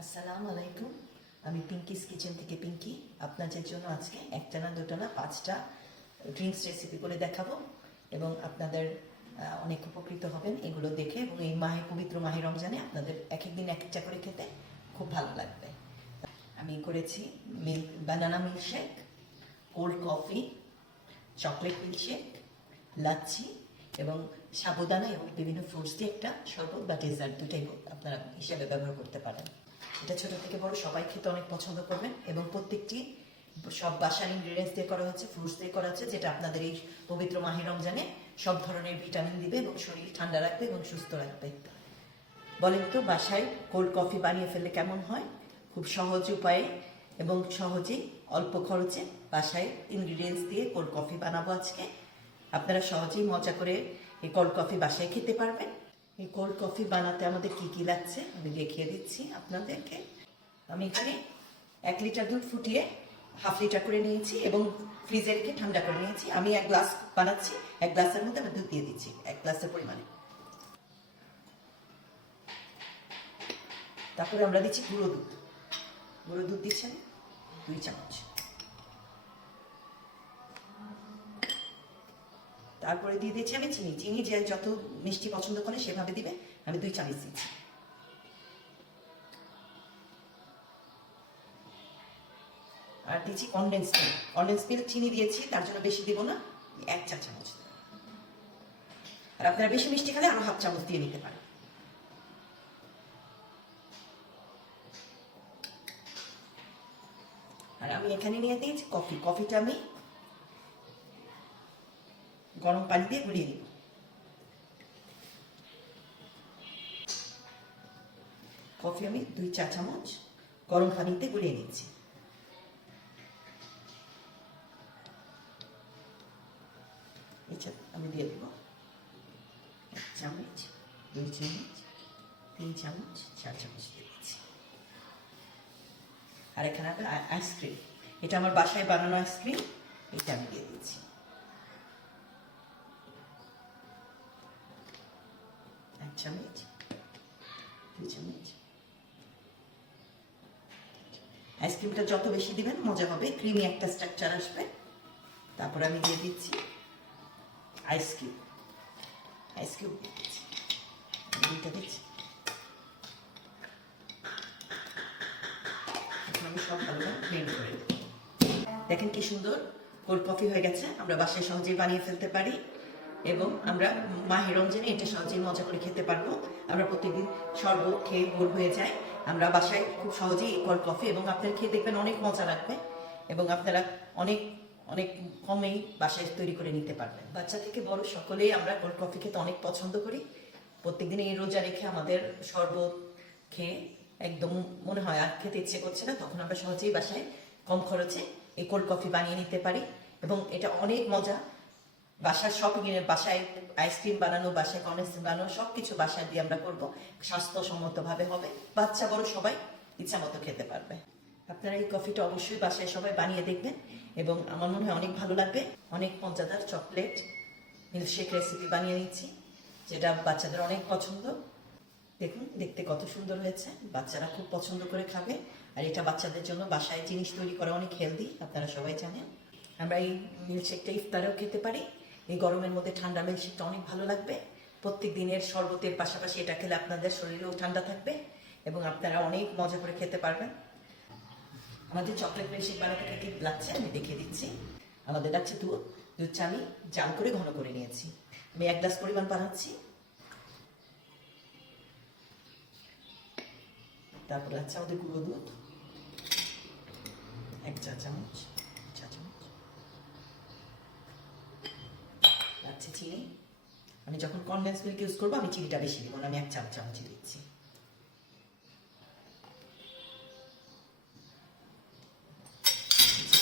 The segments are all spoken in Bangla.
আসসালামু আলাইকুম। আমি পিঙ্কিস কিচেন থেকে পিঙ্কি আপনাদের জন্য আজকে একটা না দুটো না 5টা ড্রিঙ্কস রেসিপি করে দেখাবো এবং আপনাদের অনেক উপকৃত হবেন এগুলো দেখে। এবং এই পবিত্র মাহে রমজানে আপনাদের এক একদিন এক একটা করে খেতে খুব ভালো লাগবে। আমি করেছি banana milkshake, cold coffee, chocolate milkshake, lassi এবং সাবুদানা এবং বিভিন্ন ফ্রুটস দিয়ে একটা শরবত বা ডেজার্ট দুটাই আপনারা হিসাবে ব্যবহার করতে পারেন। এটা ছোট থেকে বড় সবাই খেতে অনেক পছন্দ করবেন এবং প্রত্যেকটি সব বাসার ইনগ্রিডিয়েন্টস দিয়ে করা হচ্ছে, ফ্রুটস দিয়ে করা হচ্ছে, যেটা আপনাদের এই পবিত্র মাহে রমজানে সব ধরনের ভিটামিন দিবে এবং শরীর ঠান্ডা রাখবে এবং সুস্থ রাখবে। বলেন তো বাসায় কোল্ড কফি বানিয়ে ফেললে কেমন হয়? খুব সহজ উপায়ে এবং সহজেই অল্প খরচে বাসায় ইনগ্রিডিয়েন্টস দিয়ে কোল্ড কফি বানাবো আজকে। আপনারা সহজেই মজা করে এই কোল্ড কফি বাসায় খেতে পারবেন। এই কোল্ড কফি বানাতে আমাদের কি কি লাগছে আমি দেখিয়ে দিচ্ছি আপনাদেরকে। আমি এখানে 1 লিটার দুধ ফুটিয়ে হাফ লিটার করে নিয়েছি এবং ফ্রিজে রেখে ঠান্ডা করে নিয়েছি। আমি 1 গ্লাস বানাচ্ছি, 1 গ্লাসের মধ্যে আমি দুধ দিয়ে দিচ্ছি 1 গ্লাসের পরিমাণে। তারপরে আমরা দিচ্ছি গুঁড়ো দুধ। গুঁড়ো দুধ দিচ্ছি আমি 2 চামচ। তারপরে দিয়ে দিচ্ছি আমি চিনি। চিনি যে যত মিষ্টি পছন্দ করে সেভাবে দিবে। আমি 2 চামচ দিচ্ছি। আর দিচ্ছি কনডেন্স মিল্ক। কনডেন্স মিল্ক চিনি দিয়েছি তার জন্য বেশি দিব না, 1 চা চামচ। আর আপনারা বেশি মিষ্টি খেলে আরো হাফ চামচ দিয়ে নিতে পারেন। আর আমি এখানে নিয়ে দিয়েছি কফি। কফিটা আমি গরম পানি দিয়ে গুলিয়ে নিব। কফি আমি 2 চা চামচ গরম পানিতে গুলিয়ে নিচ্ছি। আমি দিয়ে দেব 1 চামচ, 2 চামচ, 3 চামচ, 4 চামচ দিয়ে দিচ্ছি। আর এখানে একটা আইসক্রিম, এটা আমার বাসায় বানানো আইসক্রিম, এটা আমি দিয়ে দিচ্ছি। 1 চামচ, 2 চামচ। আইসক্রিমটা যত বেশি দিবেন মজা হবে, ক্রিমি একটা স্ট্রাকচার আসবে। তারপর আমি দিয়ে দিচ্ছি আইসক্রিম। আইসক্রিম দিয়ে দিচ্ছি, দুইটা দিচ্ছি। আমি সব ভালোভাবে ব্লেন্ড করে দেব। দেখেন কি সুন্দর কোল্ড কফি হয়ে গেছে। আমরা বাসায় সহজেই বানিয়ে ফেলতে পারি এবং আমরা মাহে রমজানে এটা সহজেই মজা করে খেতে পারবো। আমরা প্রত্যেকদিন শরবত খেয়ে বোর হয়ে যাই, আমরা বাসায় খুব সহজেই কোল্ড কফি এবং আপনারা খেয়ে দেখবেন অনেক মজা লাগবে এবং আপনারা অনেক অনেক কমেই বাসায় তৈরি করে নিতে পারবেন। বাচ্চা থেকে বড় সকলেই আমরা কোল্ড কফি খেতে অনেক পছন্দ করি। প্রত্যেকদিন এই রোজা রেখে আমাদের শরবত খেয়ে একদম মনে হয় আর খেতে ইচ্ছে করছে না, তখন আমরা সহজেই বাসায় কম খরচে এই কোল্ড কফি বানিয়ে নিতে পারি এবং এটা অনেক মজা। বাসার বাসায় আইসক্রিম বানানো, বাসায় কনডেন্স বানানো সব কিছু বাসায় দিয়ে আমরা করবো, স্বাস্থ্যসম্মতভাবে হবে, বাচ্চা বড় সবাই ইচ্ছা মতো খেতে পারবে। আপনারা এই কফিটা অবশ্যই বাসায় সবাই বানিয়ে দেখবেন এবং আমার মনে হয় অনেক ভালো লাগবে। অনেক মজাদার চকলেট মিল্কশেক রেসিপি বানিয়ে নিচ্ছি, যেটা বাচ্চাদের অনেক পছন্দ। দেখুন দেখতে কত সুন্দর হয়েছে, বাচ্চারা খুব পছন্দ করে খাবে। আর এটা বাচ্চাদের জন্য বাসায় জিনিস তৈরি করা অনেক হেলদি, আপনারা সবাই জানেন। আমরা এই মিল্কশেকটা ইফতারেও খেতে পারি। এই গরমের মধ্যে ঠান্ডা মিল্কশেকটা অনেক ভালো লাগবে। প্রত্যেক দিনের শরবতের পাশাপাশি এটা খেলে আপনাদের শরীরেও ঠান্ডা থাকবে এবং আপনারা অনেক মজা করে খেতে পারবেন। আমাদের চকলেট মিল্কশেক বানাতে কি লাগছে আমি দেখিয়ে দিচ্ছি। আমাদের লাগছে দুধটা আমি জাল করে ঘন করে নিয়েছি। আমি 1 গ্লাস পরিমাণ বানাচ্ছি। তারপর লাগছে আমাদের গুঁড়ো দুধ 1 চা চামচ, লাগছে চিনি। আমি যখন কনডেন্স মিল্ক ইউজ করবো আমি চিনিটা বেশি দিব না, আমি 1 চা চামচ দিচ্ছি।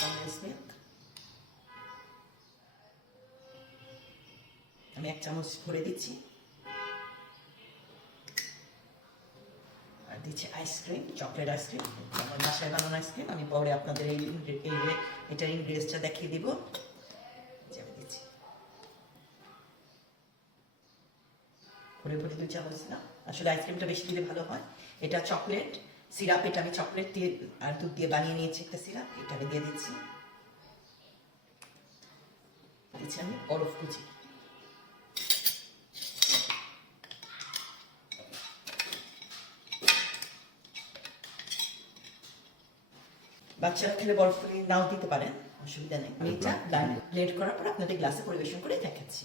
কনডেন্স মিল্ক আমি 1 চামচ ভরে দিচ্ছি। আর দিচ্ছি আইসক্রিম, চকলেট আইসক্রিম, আমার বাসায় বানানো আইসক্রিম। আমি পরে আপনাদের এটার ইনগ্রিডিয়েন্টসটা দেখিয়ে দিব। দিচ্ছি ভরে 2 চামচ না, আসলে আইসক্রিমটা বেশি দিলে ভালো হয়। এটা চকলেট সিরাপ, এটা আমি চকলেট দিয়ে আর দুধ দিয়ে বানিয়ে নিয়েছি একটা সিরাপ, এটা আমি দিয়ে দিচ্ছি। দিচ্ছি আমি বরফ কুচি। বাচ্চারা খেলে বরফ করে নাও দিতে পারেন, অসুবিধা নেই। আমি এটা ব্লেন্ড করার পর আপনাদের গ্লাসে পরিবেশন করে দেখাচ্ছি।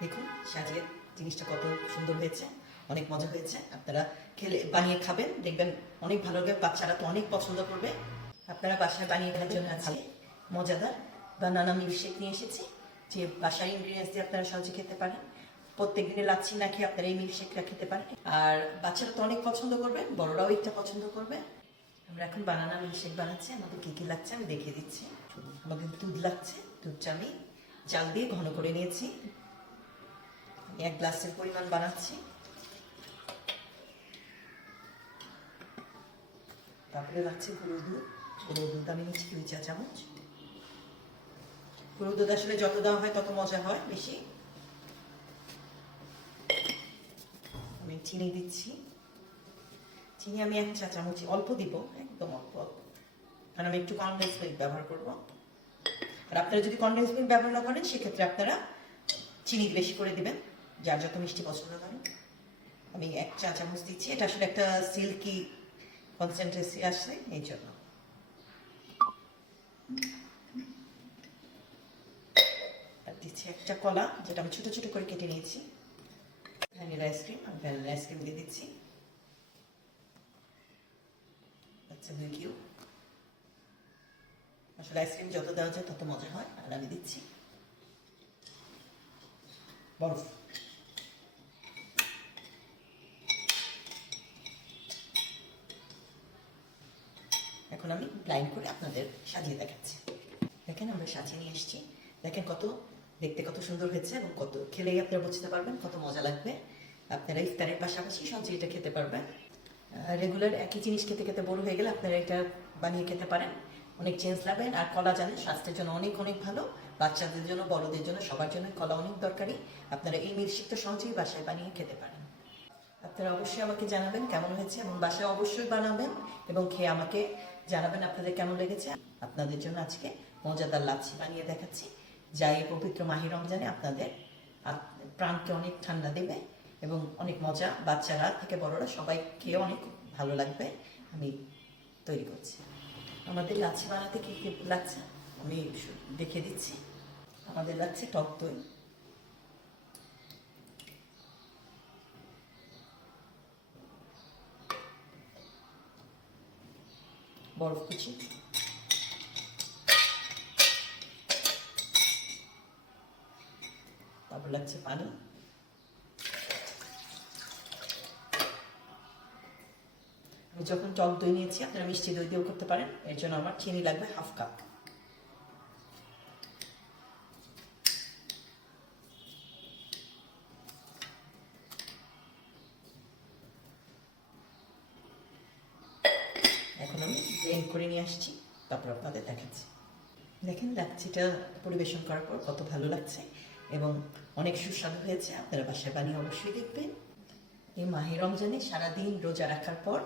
দেখুন সাজিয়ে জিনিসটা কত সুন্দর হয়েছে, অনেক মজা হয়েছে। আপনারা খেলে বানিয়ে খাবেন, দেখবেন অনেক ভালো লাগবে, বাচ্চারা তো অনেক পছন্দ করবে। আপনারা বাসায় বানিয়ে খাওয়ার জন্য আছে মজাদার বানানা মিল্কশেক নিয়ে এসেছি, যে বাসায় ইনগ্রিডিয়েন্টস দিয়ে আপনারা সহজে খেতে পারেন। প্রত্যেক দিনে লাচ্ছি না খেয়ে আপনারা এই মিল্কশেকটা খেতে পারেন, আর বাচ্চারা তো অনেক পছন্দ করবে, বড়রাও এটা পছন্দ করবে। আমরা এখন বানানা মিল্কশেক বানাচ্ছি। আমাদের কী কী লাগছে আমি দেখিয়ে দিচ্ছি। আমাদের দুধ লাগছে, দুধটা আমি জাল দিয়ে ঘন করে নিয়েছি। আমি 1 গ্লাসের পরিমাণ বানাচ্ছি। তারপরে লাগছে গুঁড়ো দুধ। গুঁড়ো দুধ আমি নিচ্ছি 2 চা চামচ। গুঁড়ো দুধ আসলে যত দেওয়া হয় তত মজা হয় বেশি। আমি চিনি দিচ্ছি। চিনি আমি 1 চা চামচ অল্প দিব, একদম অল্প অল্প, কারণ আমি একটু কনডেন্স মিল্ক ব্যবহার করব। আর আপনারা যদি কনডেন্স মিল্ক ব্যবহার না করেন সেক্ষেত্রে আপনারা চিনি বেশি করে দিবেন, যার যত মিষ্টি পছন্দ করেন। আমি 1 চা চামচ দিচ্ছি, এটা আসলে একটা সিল্কি কনসেন্ট্রেসি আসছে এই জন্য। আর দিচ্ছি একটা কলা, যেটা আমি ছোট ছোট করে কেটে নিয়েছি। ভ্যানিলা আইসক্রিম, আমি ভ্যানিলা আইসক্রিম দিয়ে দিচ্ছি। আচ্ছা 2 কিউব। আসলে আইসক্রিম যত দেওয়া যায় তত মজা হয়। আর আমি দিচ্ছি বরফ। এখন আমি ব্লাইন্ড করে আপনাদের সাজিয়ে দেখাচ্ছি। দেখেন আমরা সাজিয়ে নিয়ে এসেছি, দেখেন কত দেখতে কত সুন্দর হয়েছে, এবং কত খেলেই আপনারা বুঝতে পারবেন কত মজা লাগবে। আপনারা ইফতারের পাশাপাশি সবজি এটা খেতে পারবেন। রেগুলার একই জিনিস খেতে খেতে বড় হয়ে গেলে আপনারা এটা বানিয়ে খেতে পারেন, অনেক চেঞ্জ লাগবেন। আর কলা জানেন স্বাস্থ্যের জন্য অনেক অনেক ভালো, বাচ্চাদের জন্য বড়দের জন্য সবার জন্য কলা অনেক দরকারি। আপনারা এই মিল্কশেকটা সহজেই বাসায় বানিয়ে খেতে পারেন। আপনারা অবশ্যই আমাকে জানাবেন কেমন হয়েছে, এবং বাসায় অবশ্যই বানাবেন এবং খেয়ে আমাকে জানাবেন আপনাদের কেমন লেগেছে। আপনাদের জন্য আজকে মজাদার লাচ্ছি বানিয়ে দেখাচ্ছি, যা এই পবিত্র মাহে রমজানে আপনাদের প্রাণকে অনেক ঠান্ডা দেবে এবং অনেক মজা, বাচ্চারা থেকে বড়রা সবাই খেয়ে অনেক ভালো লাগবে। আমি তৈরি করছি। আমাদের লাচ্ছি বানাতে কী কী লাগছে আমি দেখিয়ে দিচ্ছি। আমাদের লাগছে টক দই, বরফ কুচি, তারপর লাগছে পানি, আমি যখন টক দই নিয়েছি আপনারা মিষ্টি দই দিয়েও করতে পারেন, এর জন্য আমার চিনি লাগবে 1/2 কাপ। এখন আমি ব্লেন্ড করে নিয়ে আসছি, তারপর আপনাদের দেখাচ্ছি। দেখেন লাচ্ছিটা পরিবেশন করার পর কত ভালো লাগছে এবং অনেক সুস্বাদু হয়েছে। আপনারা বাসায় বানিয়ে অবশ্যই দেখবেন। এই মাহে রমজানে সারাদিন রোজা রাখার পর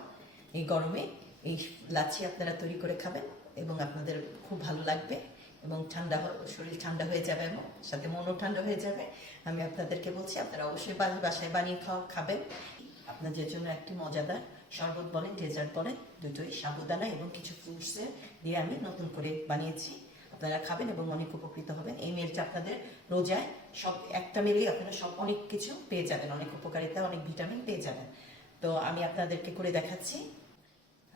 এই গরমে এই লাচ্ছি আপনারা তৈরি করে খাবেন এবং আপনাদের খুব ভালো লাগবে এবং শরীর ঠান্ডা হয়ে যাবে এবং সাথে মনও ঠান্ডা হয়ে যাবে। আমি আপনাদেরকে বলছি আপনারা অবশ্যই বাসায় বানিয়ে খাবেন। আপনাদের জন্য একটি মজাদার শরবত বলেন, ডেজার্ট বলেন, দুটোই সাবুদানা এবং কিছু ফ্রুটসের দিয়ে আমি নতুন করে বানিয়েছি। আপনারা খাবেন এবং অনেক উপকৃত হবেন। এই মিলটা আপনাদের রোজায় সব একটা মিলেই আপনারা সব অনেক কিছু পেয়ে যাবেন, অনেক উপকারিতা, অনেক ভিটামিন পেয়ে যাবেন। তো আমি আপনাদেরকে করে দেখাচ্ছি।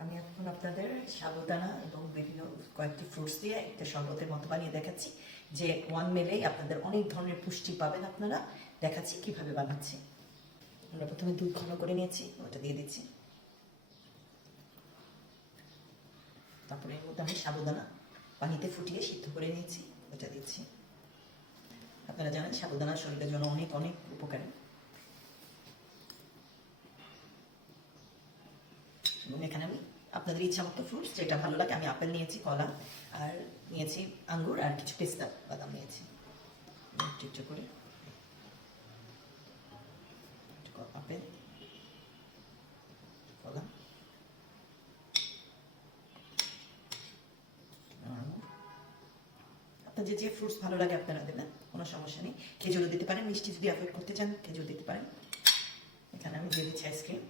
আমি এখন আপনাদের সাবুদানা এবং বিভিন্ন কয়েকটি ফ্রুটস দিয়ে একটা শরবতের মতো বানিয়ে দেখাচ্ছি, যে 1 মিলেই আপনাদের অনেক ধরনের পুষ্টি পাবেন। আপনারা দেখাচ্ছি কিভাবে বানাচ্ছি। আমরা প্রথমে দুধ ঘন করে নিয়েছি, ওটা দিয়ে দিচ্ছি। তারপরে এর মধ্যে আমি সাবুদানা পানিতে ফুটিয়ে সিদ্ধ করে নিয়েছি, ওটা দিচ্ছি। আপনারা জানেন সাবুদানা শরীরের জন্য অনেক অনেক উপকারী। এবং এখানে আমি আপনাদের ইচ্ছা মতো ফ্রুটস যেটা ভালো লাগে, আমি আপেল নিয়েছি, কলা, আর নিয়েছি আঙ্গুর, আর কিছু পেস্তা বাদাম নিয়েছি। একটু করে আপেল, কলা, আপনাদের যে ফ্রুটস ভালো লাগে আপনারা দেবেন, কোনো সমস্যা নেই। খেজুরও দিতে পারেন, মিষ্টি যদি অ্যাভয়েড করতে চান খেজুর দিতে পারেন। এখানে আমি দিয়ে দিচ্ছি আইসক্রিম।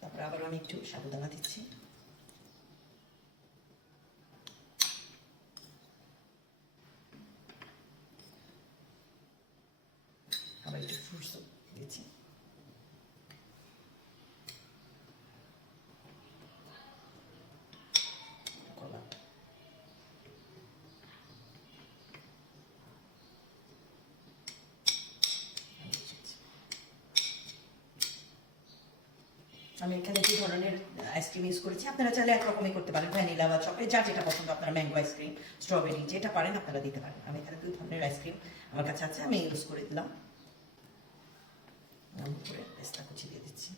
তারপর আবারও আমি একটু সাবুদানা দিচ্ছি। আবার একটু ফ্রুটসও দিচ্ছি। আমি এখানে দু ধরনের আইসক্রিম ইউজ করেছি, আপনারা চাইলে একরকমই করতে পারেন, ভ্যানিলা বা চকলেট, যার যেটা পছন্দ আপনারা, ম্যাঙ্গো আইসক্রিম, স্ট্রবেরি, যেটা পারেন আপনারা দিতে পারেন। আমি এখানে দুই ধরনের আইসক্রিম আমার কাছে আছে, আমি ইউজ করে দিলাম। উপরে পেস্তা কুচি দিয়ে দিচ্ছি।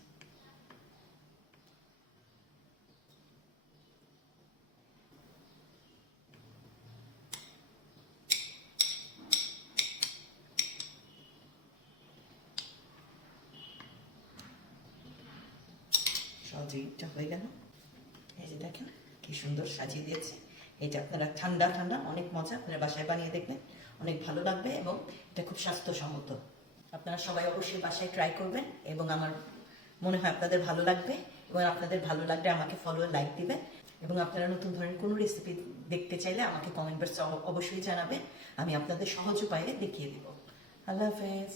সহজেই এটা হয়ে গেল। এই যে দেখেন কি সুন্দর সাজিয়ে দিয়েছে। এটা আপনারা ঠান্ডা ঠান্ডা অনেক মজা, আপনারা বাসায় বানিয়ে দেখবেন, অনেক ভালো লাগবে এবং এটা খুব স্বাস্থ্যসম্মত। আপনারা সবাই অবশ্যই বাসায় ট্রাই করবেন এবং আমার মনে হয় আপনাদের ভালো লাগবে। এবং আপনাদের ভালো লাগলে আমাকে ফলো লাইক দিবেন এবং আপনারা নতুন ধরনের কোনো রেসিপি দেখতে চাইলে আমাকে কমেন্ট বক্সে অবশ্যই জানাবেন, আমি আপনাদের সহজ উপায়ে দেখিয়ে দেব। আল্লাহ হাফেজ।